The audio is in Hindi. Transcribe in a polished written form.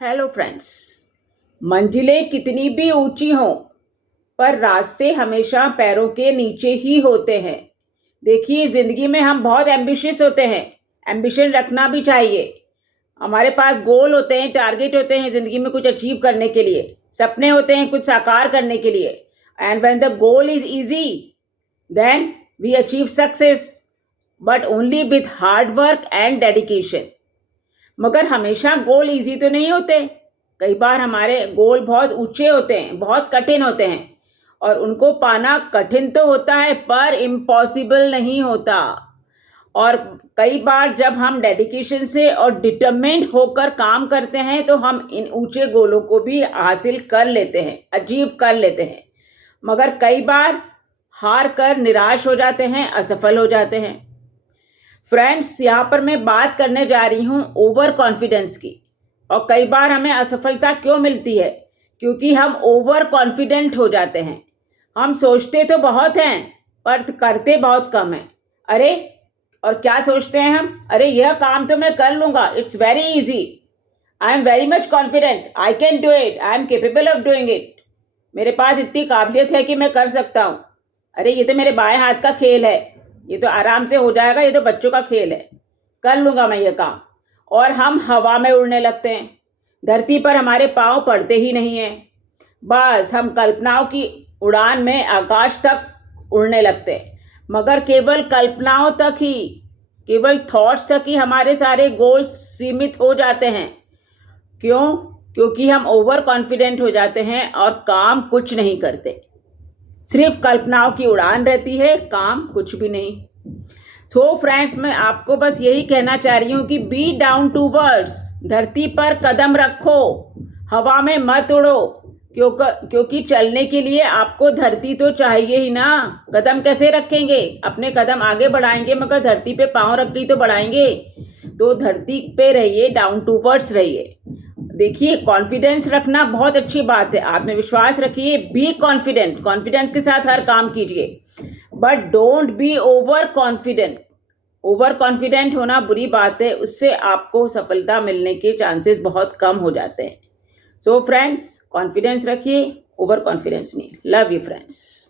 Hello friends. मंजिलें कितनी भी ऊंची हों पर रास्ते हमेशा पैरों के नीचे ही होते हैं। देखिए, ज़िंदगी में हम बहुत एम्बिशियस होते हैं। एम्बिशन रखना भी चाहिए। हमारे पास गोल होते हैं, टारगेट होते हैं ज़िंदगी में कुछ अचीव करने के लिए, सपने होते हैं कुछ साकार करने के लिए। And when the goal is easy then we achieve success, but only with hard work and dedication. मगर हमेशा गोल इजी तो नहीं होते। कई बार हमारे गोल बहुत ऊंचे होते हैं, बहुत कठिन होते हैं, और उनको पाना कठिन तो होता है पर इम्पॉसिबल नहीं होता। और कई बार जब हम डेडिकेशन से और डिटरमिन्ड होकर काम करते हैं तो हम इन ऊंचे गोलों को भी हासिल कर लेते हैं, अचीव कर लेते हैं। मगर कई बार हार कर निराश हो जाते हैं, असफल हो जाते हैं। फ्रेंड्स, यहाँ पर मैं बात करने जा रही हूँ ओवर कॉन्फिडेंस की। और कई बार हमें असफलता क्यों मिलती है? क्योंकि हम ओवर कॉन्फिडेंट हो जाते हैं। हम सोचते तो बहुत हैं पर करते बहुत कम हैं। अरे, और क्या सोचते हैं हम? अरे, यह काम तो मैं कर लूँगा, it's very easy, I am very much confident, I can do it, I am capable of doing it. मेरे पास इतनी काबिलियत है कि मैं कर सकता हूँ। अरे, ये तो मेरे बाएं हाथ का खेल है, ये तो आराम से हो जाएगा, ये तो बच्चों का खेल है, कर लूँगा मैं ये काम। और हम हवा में उड़ने लगते हैं। धरती पर हमारे पाँव पड़ते ही नहीं हैं। बस हम कल्पनाओं की उड़ान में आकाश तक उड़ने लगते हैं। मगर केवल कल्पनाओं तक ही, केवल थॉट्स तक ही हमारे सारे गोल्स सीमित हो जाते हैं। क्यों? क्योंकि हम ओवर कॉन्फिडेंट हो जाते हैं और काम कुछ नहीं करते। सिर्फ कल्पनाओं की उड़ान रहती है, काम कुछ भी नहीं। सो फ्रेंड्स, मैं आपको बस यही कहना चाह रही हूँ कि बी डाउन टू वर्ड्स। धरती पर कदम रखो, हवा में मत उड़ो। क्योंकि चलने के लिए आपको धरती तो चाहिए ही ना। कदम कैसे रखेंगे? अपने कदम आगे बढ़ाएंगे मगर धरती पे पाँव रख के तो बढ़ाएंगे। तो धरती पे रहिए, डाउन टू वर्ड्स रहिए। देखिए, कॉन्फिडेंस रखना बहुत अच्छी बात है, आप में विश्वास रखिए, बी कॉन्फिडेंट, कॉन्फिडेंस के साथ हर काम कीजिए, but don't be over confident. Over confident होना बुरी बात है, उससे आपको सफलता मिलने के चांसेस बहुत कम हो जाते हैं। सो फ्रेंड्स, कॉन्फिडेंस रखिए, ओवर कॉन्फिडेंस नहीं। Love you friends.